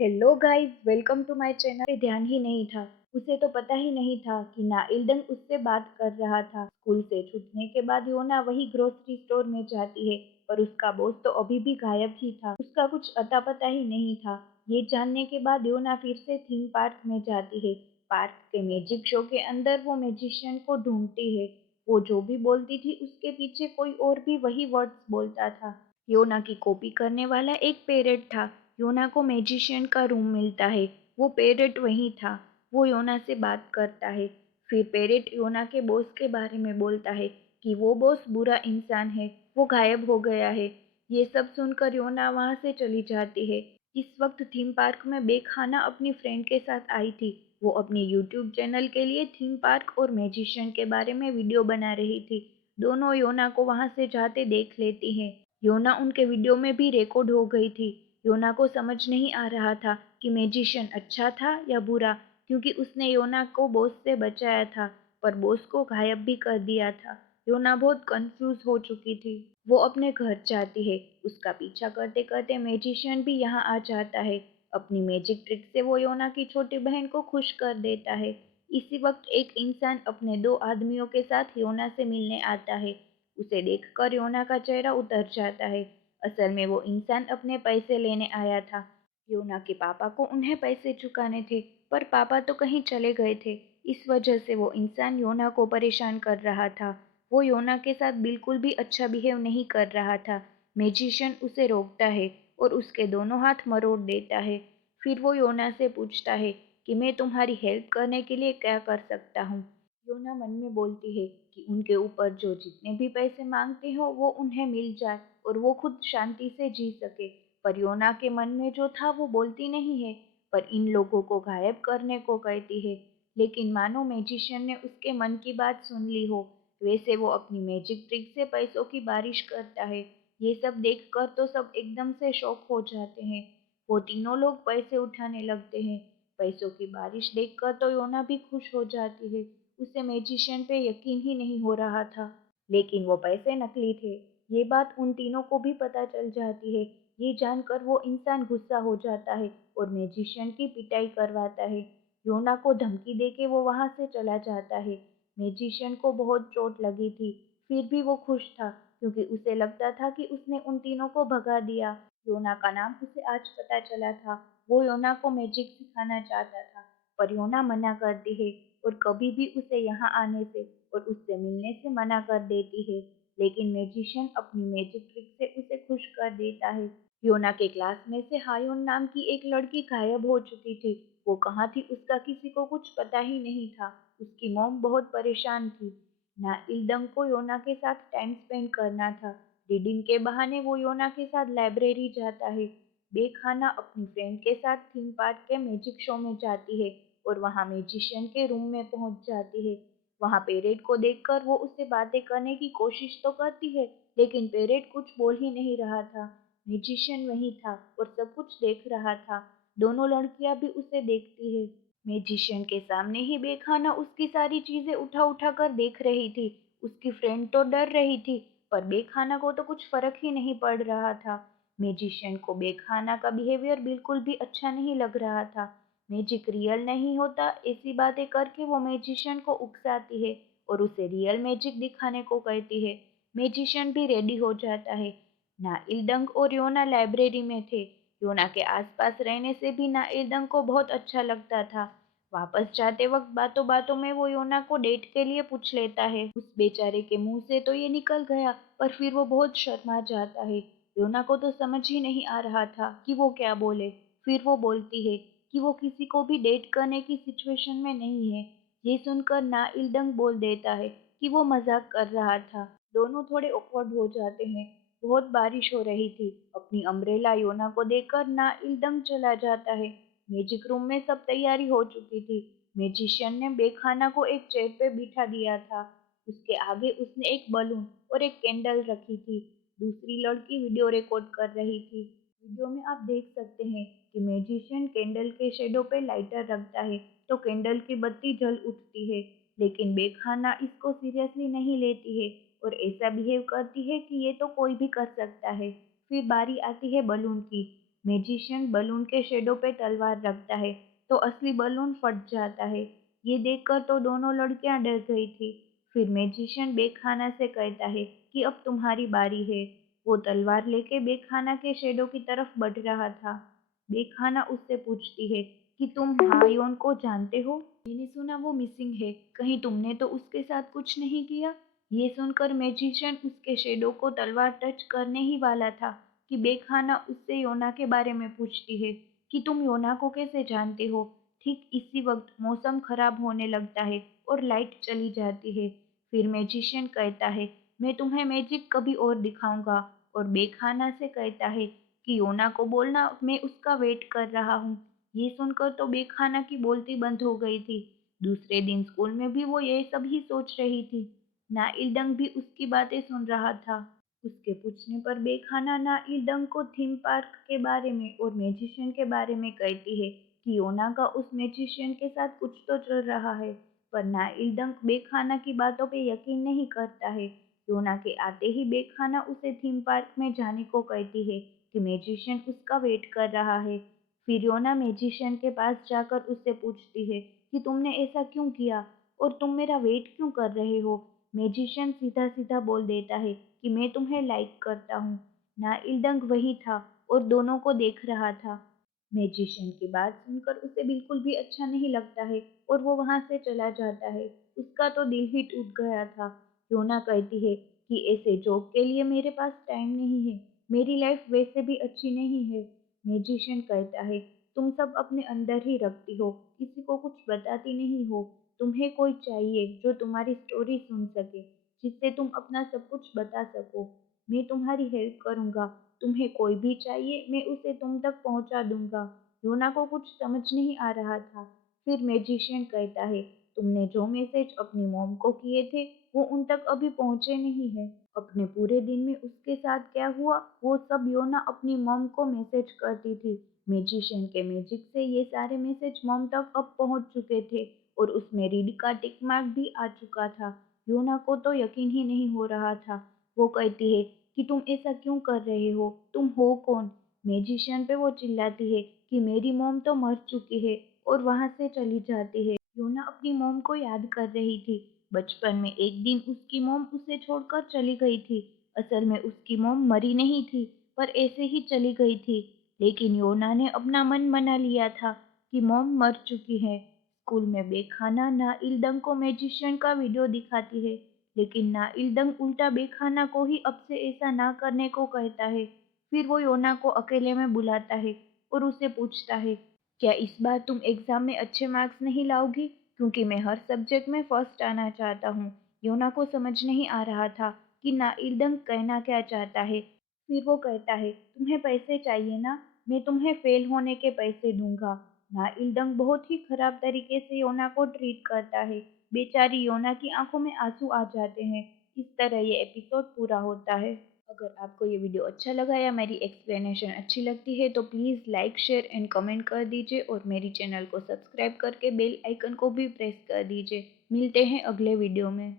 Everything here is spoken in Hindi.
Hello guys, welcome to my channel. पे ध्यान ही नहीं था। उसे तो पता ही नहीं था कि नाइल्डन उससे बात कर रहा था। स्कूल से छूटने के बाद योना वही ग्रोसरी स्टोर में जाती है, पर उसका बॉस तो अभी भी गायब ही था। उसका कुछ अता पता ही नहीं था। ये जानने के बाद योना फिर से थीम पार्क में जाती है। पार्क के मैजिक शो के अंदर वो मैजिशियन को ढूंढती है। वो जो भी बोलती थी उसके पीछे कोई और भी वही वर्ड्स बोलता था। योना की कॉपी करने वाला एक पेरेट था। योना को मैजिशियन का रूम मिलता है। वो पेरेट वही था। वो योना से बात करता है। फिर पेरेट योना के बॉस के बारे में बोलता है कि वो बॉस बुरा इंसान है, वो गायब हो गया है। ये सब सुनकर योना वहां से चली जाती है। इस वक्त थीम पार्क में बेखाना अपनी फ्रेंड के साथ आई थी। वो अपनी यूट्यूब चैनल के लिए थीम पार्क और मैजिशियन के बारे में वीडियो बना रही थी। दोनों योना को वहां से जाते देख लेती हैं। योना उनके वीडियो में भी रिकॉर्ड हो गई थी। योना को समझ नहीं आ रहा था कि मैजिशियन अच्छा था या बुरा, क्योंकि उसने योना को बॉस से बचाया था, पर बॉस को गायब भी कर दिया था। योना बहुत कंफ्यूज हो चुकी थी। वो अपने घर जाती है। उसका पीछा करते करते मैजिशियन भी यहाँ आ जाता है। अपनी मैजिक ट्रिक से वो योना की छोटी बहन को खुश कर देता है। इसी वक्त एक इंसान अपने दो आदमियों के साथ योना से मिलने आता है। उसे देखकर योना का चेहरा उतर जाता है। असल में वो इंसान अपने पैसे लेने आया था। योना के पापा को उन्हें पैसे चुकाने थे, पर पापा तो कहीं चले गए थे। इस वजह से वो इंसान योना को परेशान कर रहा था। वो योना के साथ बिल्कुल भी अच्छा बिहेव नहीं कर रहा था। मैजिशियन उसे रोकता है और उसके दोनों हाथ मरोड़ देता है। फिर वो योना से पूछता है कि मैं तुम्हारी हेल्प करने के लिए क्या कर सकता हूँ। योना मन में बोलती है कि उनके ऊपर जो जितने भी पैसे मांगते हो वो उन्हें मिल जाए और वो खुद शांति से जी सके। पर योना के मन में जो था वो बोलती नहीं है, पर इन लोगों को गायब करने को कहती है। लेकिन मानो मैजिशियन ने उसके मन की बात सुन ली हो। वैसे वो अपनी मैजिक ट्रिक से पैसों की बारिश करता है। ये सब देखकर तो सब एकदम से शॉक हो जाते हैं। वो तीनों लोग पैसे उठाने लगते हैं। पैसों की बारिश देखकर तो योना भी खुश हो जाती है। उसे मैजिशियन पे यकीन ही नहीं हो रहा था। लेकिन वो पैसे नकली थे। ये बात उन तीनों को भी पता चल जाती है। ये जानकर वो इंसान गुस्सा हो जाता है और मैजिशियन की पिटाई करवाता है। योना को धमकी देके वो वहां से चला जाता है। मैजिशियन को बहुत चोट लगी थी, फिर भी वो खुश था, क्योंकि उसे लगता था कि उसने उन तीनों को भगा दिया। योना का नाम उसे आज पता चला था। वो योना को मैजिक सिखाना चाहता था, पर योना मना करती है और कभी भी उसे यहाँ आने से और उससे मिलने से मना कर देती है। लेकिन मैजिशियन अपनी मैजिक ट्रिक से उसे खुश कर देता है। योना के क्लास में से हायोन नाम की एक लड़की गायब हो चुकी थी। वो कहाँ थी उसका किसी को कुछ पता ही नहीं था। उसकी मॉम बहुत परेशान थी। ना इल्दंग को योना के साथ टाइम स्पेंड करना था। रीडिंग के बहाने वो योना के साथ लाइब्रेरी जाता है। बेखाना अपनी फ्रेंड के साथ थीम पार्क के मैजिक शो में जाती है और वहाँ मैजिशियन के रूम में पहुंच जाती है। वहाँ पेरेट को देखकर वो उससे बातें करने की कोशिश तो करती है, लेकिन पेरेट कुछ बोल ही नहीं रहा था। मैजिशियन वही था और सब कुछ देख रहा था। दोनों लड़कियां भी उसे देखती है। मैजिशियन के सामने ही बेखाना उसकी सारी चीजें उठा उठा कर देख रही थी। उसकी फ्रेंड तो डर रही थी, पर बेखाना को तो कुछ फर्क ही नहीं पड़ रहा था। मैजिशियन को बेखाना का बिहेवियर बिल्कुल भी अच्छा नहीं लग रहा था। मैजिक रियल नहीं होता ऐसी बातें करके वो मैजिशियन को उकसाती है और उसे रियल मैजिक दिखाने को कहती है। मैजिशियन भी रेडी हो जाता है। नाइल्दंग और योना लाइब्रेरी में थे। योना के आसपास रहने से भी नाइल्दंग को बहुत अच्छा लगता था। वापस जाते वक्त बातों बातों में वो योना को डेट के लिए पूछ लेता है। उस बेचारे के मुंह से तो ये निकल गया, पर फिर वो बहुत शर्मा जाता है। योना को तो समझ ही नहीं आ रहा था कि वो क्या बोले। फिर वो बोलती है कि वो किसी को भी डेट करने की सिचुएशन में नहीं है। ये सुनकर नाइल्दंग बोल देता है कि वो मजाक कर रहा था। दोनों थोड़े ऑकवर्ड हो जाते हैं। बहुत बारिश हो रही थी। अपनी अम्ब्रेला योना को देकर नाइल्दंग चला जाता है। मैजिक रूम में सब तैयारी हो चुकी थी। मैजिशियन ने बेखाना को एक चेयर पे बिठा दिया था। उसके आगे उसने एक बलून और एक कैंडल रखी थी। दूसरी लड़की वीडियो रिकॉर्ड कर रही थी। वीडियो में आप देख सकते हैं कि मैजिशियन कैंडल के शेडो पे लाइटर रखता है तो कैंडल की बत्ती जल उठती है। लेकिन बेखाना इसको सीरियसली नहीं लेती है और ऐसा बिहेव करती है कि ये तो कोई भी कर सकता है। फिर बारी आती है बलून की। मैजिशियन बलून के शेडो पे तलवार रखता है तो असली बलून फट जाता है। ये देखकर तो दोनों लड़कियां डर गई थी। फिर मैजिशियन बेखाना से कहता है कि अब तुम्हारी बारी है। वो तलवार लेके बेखाना के शेडो की तरफ बढ़ रहा था। बेखाना उससे पूछती है कि तुम हायोन को जानते हो? मैंने सुना वो मिसिंग है, कहीं तुमने तो उसके साथ कुछ नहीं किया? ये सुनकर मैजिशियन उसके शेडो को तलवार टच करने ही वाला था कि बेखाना उससे योना के बारे में पूछती है कि तुम योना को कैसे जानते हो। ठीक इसी वक्त मौसम खराब होने लगता है और लाइट चली जाती है। फिर मैजिशियन कहता है मैं तुम्हें मैजिक कभी और दिखाऊंगा, और बेखाना से कहता है कि योना को बोलना मैं उसका वेट कर रहा हूँ। ये सुनकर तो बेखाना की बोलती बंद हो गई थी। दूसरे दिन स्कूल में भी वो ये सब ही सोच रही थी। नाइलडंग भी उसकी बातें सुन रहा था। उसके पूछने पर बेखाना नाइलडंग को थीम पार्क के बारे में और मैजिशियन के बारे में कहती है कि योना का उस मैजिशियन के साथ कुछ तो चल रहा है। पर नाइलडंग बेखाना की बातों पे यकीन नहीं करता है। योना के आते ही बेखाना उसे थीम पार्क में जाने को कहती है कि मैजिशियन उसका वेट कर रहा है। फिर योना मैजिशियन के पास जाकर उससे पूछती है कि तुमने ऐसा क्यों किया और तुम मेरा वेट क्यों कर रहे हो। मैजिशियन सीधा सीधा बोल देता है कि मैं तुम्हें लाइक करता हूँ। नाइलडंग वही था और दोनों को देख रहा था। मैजिशियन की बात सुनकर उसे बिल्कुल भी अच्छा नहीं लगता है और वो वहां से चला जाता है। उसका तो दिल ही टूट गया था। योना कहती है कि ऐसे जॉब के लिए मेरे पास टाइम नहीं है, मेरी लाइफ वैसे भी अच्छी नहीं है। मैजिशियन कहता है तुम सब अपने अंदर ही रखती हो, किसी को कुछ बताती नहीं हो। तुम्हें कोई चाहिए जो तुम्हारी स्टोरी सुन सके, जिससे तुम अपना सब कुछ बता सको। मैं तुम्हारी हेल्प करूंगा। तुम्हें कोई भी चाहिए मैं उसे तुम तक पहुंचा दूंगा। योना को कुछ समझ नहीं आ रहा था। फिर मैजिशियन कहता है तुमने जो मैसेज अपनी मॉम को किए थे वो उन तक अभी पहुंचे नहीं है। अपने पूरे दिन में उसके साथ क्या हुआ वो सब योना अपनी मॉम को मैसेज करती थी। मैजिशियन के मैजिक से ये सारे मैसेज मॉम तक अब पहुंच चुके थे और उसमें रीड का टिक मार्क भी आ चुका था। योना को तो यकीन ही नहीं हो रहा था। वो कहती है कि तुम ऐसा क्यों कर रहे हो, तुम हो कौन? मैजिशियन पे वो चिल्लाती है कि मेरी मॉम तो मर चुकी है और वहां से चली जाती है। योना अपनी मॉम को याद कर रही थी। बचपन में एक दिन उसकी मॉम उसे छोड़कर चली गई थी। असल में उसकी मॉम मरी नहीं थी, पर ऐसे ही चली गई थी। लेकिन योना ने अपना मन मना लिया था कि मॉम मर चुकी है। स्कूल में बेखाना नाइलडंग को मैजिशियन का वीडियो दिखाती है, लेकिन नाइलडंग उल्टा बेखाना को ही अब से ऐसा ना करने को कहता है। फिर वो योना को अकेले में बुलाता है और उसे पूछता है क्या इस बार तुम एग्जाम में अच्छे मार्क्स नहीं लाओगी, क्योंकि मैं हर सब्जेक्ट में फर्स्ट आना चाहता हूँ। योना को समझ नहीं आ रहा था कि नाइलडंग कहना क्या चाहता है। फिर वो कहता है तुम्हें पैसे चाहिए ना, मैं तुम्हें फेल होने के पैसे दूंगा। नाइलडंग बहुत ही खराब तरीके से योना को ट्रीट करता है। बेचारी योना की आंखों में आंसू आ जाते हैं। इस तरह ये एपिसोड पूरा होता है। अगर आपको ये वीडियो अच्छा लगा या मेरी एक्सप्लेनेशन अच्छी लगती है तो please like share and comment कर दीजिए और मेरी चैनल को सब्सक्राइब करके बेल आइकन को भी प्रेस कर दीजिए। मिलते हैं अगले वीडियो में।